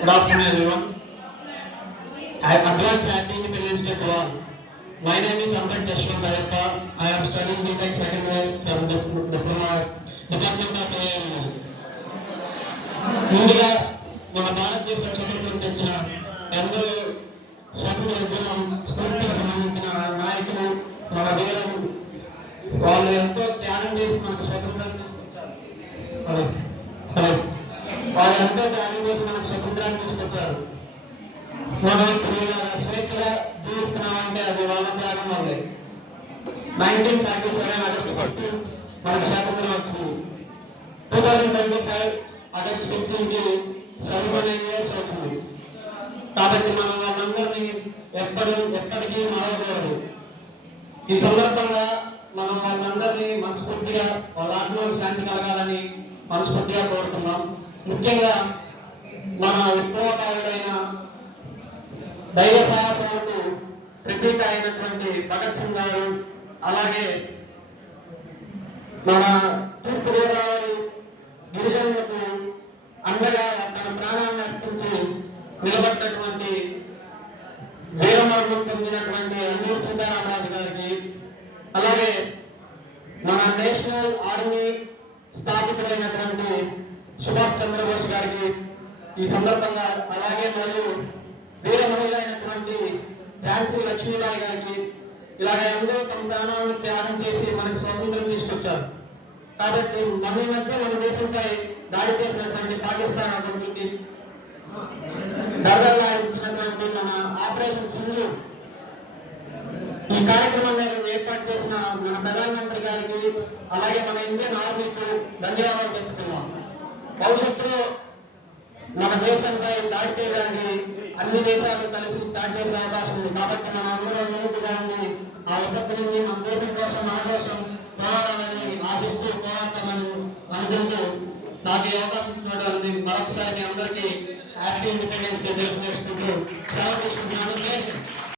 Good afternoon, everyone. I am advanced Happy Independence Day to all. My name is Ambed Jashwant Ayappa. I am studying BTech second year from Diploma Department of AIML. ముందుగా మన భారతదేశ స్వతంత్రం తెచ్చిన ఎందరో స్వతంత్ర ఉద్యమం స్ఫూర్తికి సంబంధించిన నాయకులు మన వీరులు వాళ్ళు ఎంతో త్యాగం చేసి మనకు స్వతంత్రం తీసుకొచ్చారు. వాళ్ళు ఎంతో త్యాగం చేసి మనకు స్వతంత్రాన్ని తీసుకొచ్చారు. మనం ఇప్పుడు స్వేచ్ఛగా జీవిస్తున్నామంటే అది వాళ్ళ త్యాగం వల్లే. 1947 ఆగస్టు 15 మనకు స్వాతంత్రం వచ్చింది. 2025 ఆగస్టు 15కి 79 ఇయర్స్ అవుతుంది. కాబట్టి మనం వాళ్ళందరినీ ఎప్పటికీ మరవకూడదు. ఈ సందర్భంగా మనం వాళ్ళందరినీ మనస్ఫూర్తిగా వాళ్ళ ఆత్మకు శాంతి కలగాలని మనస్ఫూర్తిగా కోరుతున్నాం. ముఖ్యంగా మన విప్లవకారుడైన ధైర్య సాహసాలకు ప్రతీక అయినటువంటి భగత్ సింగ్ గారు, అలాగే మన తూర్పుగోదావరి గిరిజనులకు అండగా తన ప్రాణాన్ని అర్పించి నిలబడినటువంటి వీరమరణం పొందినటువంటి అల్లూరి సీతారామరాజు గారికి, అలాగే మన నేషనల్ ఆర్మీ స్థాపితులైనటువంటి సుభాష్ చంద్రబోస్ గారికి ఈ సందర్భంగా, అలాగే మరియు వీర మహిళ అయినటువంటి ఝాన్సీ లక్ష్మీబాయి గారికి, ఇలాగే అందరూ తమ ప్రాణాలను త్యాగం చేసి మనకు స్వాతంత్రం తీసుకొచ్చారు. కాబట్టి మన మధ్య మన దేశంపై దాడి చేసినటువంటి పాకిస్తాన్ అభివృద్ధి దర్గా ఇచ్చినటువంటి మన ఆపరేషన్ సింధు ఈ కార్యక్రమాన్ని ఏర్పాటు చేసిన మన ప్రధానమంత్రి గారికి, అలాగే మన ఇండియన్ ఆర్మీకి ధన్యవాదాలు చెప్తున్నాం. భవిష్యత్తులో మన దేశంపై దాడి చేయడానికి అన్ని దేశాలు కలిసి దాడి చేసే అవకాశం ఉంది. కాబట్టి మన అందరూ ముందుగా ఉండి ఆ విపత్తు నుండి మన దేశం కోసం మన కోసం పోరాడాలని ఆశిస్తూ పోరాడతామని అనుకుంటూ నాకు ఈ అవకాశం ఇచ్చినటువంటి మరొకసారి అందరికీ హ్యాపీ ఇండిపెండెన్స్ డే తెలుపుకుంటూ సెలవు తీసుకుంటున్నాను.